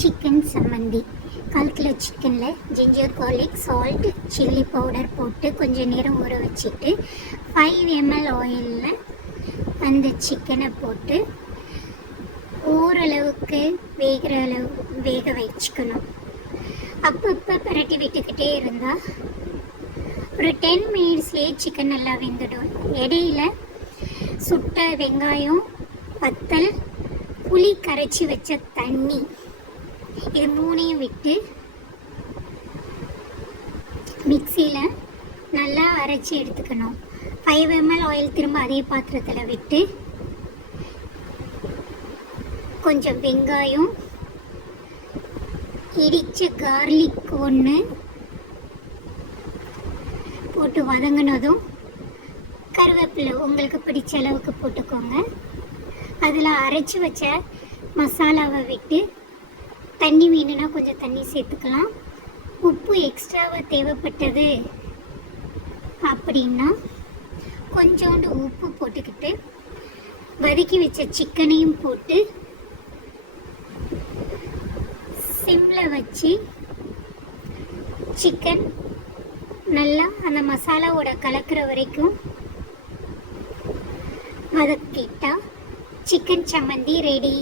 Chicken சம்மந்தி 1/4 kilo சிக்கனில் ginger garlic salt chilli powder போட்டு கொஞ்சம் நேரம் ஊற வச்சுட்டு 5 ml ஆயிலில் அந்த சிக்கனை போட்டு ஓரளவுக்கு வேக வச்சுக்கணும். அப்பப்போ பரட்டி விட்டுக்கிட்டே இருந்தால் ஒரு 10 மினிட்ஸ்லேயே சிக்கன் நல்லா வெந்துடும். இடையில சுட்ட வெங்காயம், வத்தல், புளி கரைச்சி வச்ச தண்ணி இது 3ஐயும் விட்டு மிக்சியில் நல்லா அரைச்சி எடுத்துக்கணும். 5 ml ஆயில் திரும்ப அதே பாத்திரத்தில் விட்டு கொஞ்சம் வெங்காயம், இடித்த கார்லிக் 1 போட்டு வதங்கினதும் கருவேப்பிலை உங்களுக்கு பிடிச்ச அளவுக்கு போட்டுக்கோங்க. அதில் அரைச்சி வச்ச மசாலாவை விட்டு தண்ணி வேணும்னா கொஞ்சம் தண்ணி சேர்த்துக்கலாம். உப்பு எக்ஸ்ட்ராவாக தேவைப்பட்டது அப்படின்னா கொஞ்சோண்டு உப்பு போட்டுக்கிட்டு வதக்கி வச்ச சிக்கனையும் போட்டு சிம்மில் வச்சு சிக்கன் நல்லா அந்த மசாலாவோட கலக்கிற வரைக்கும் வதக்கிட்டா சிக்கன் சம்மந்தி ரெடி.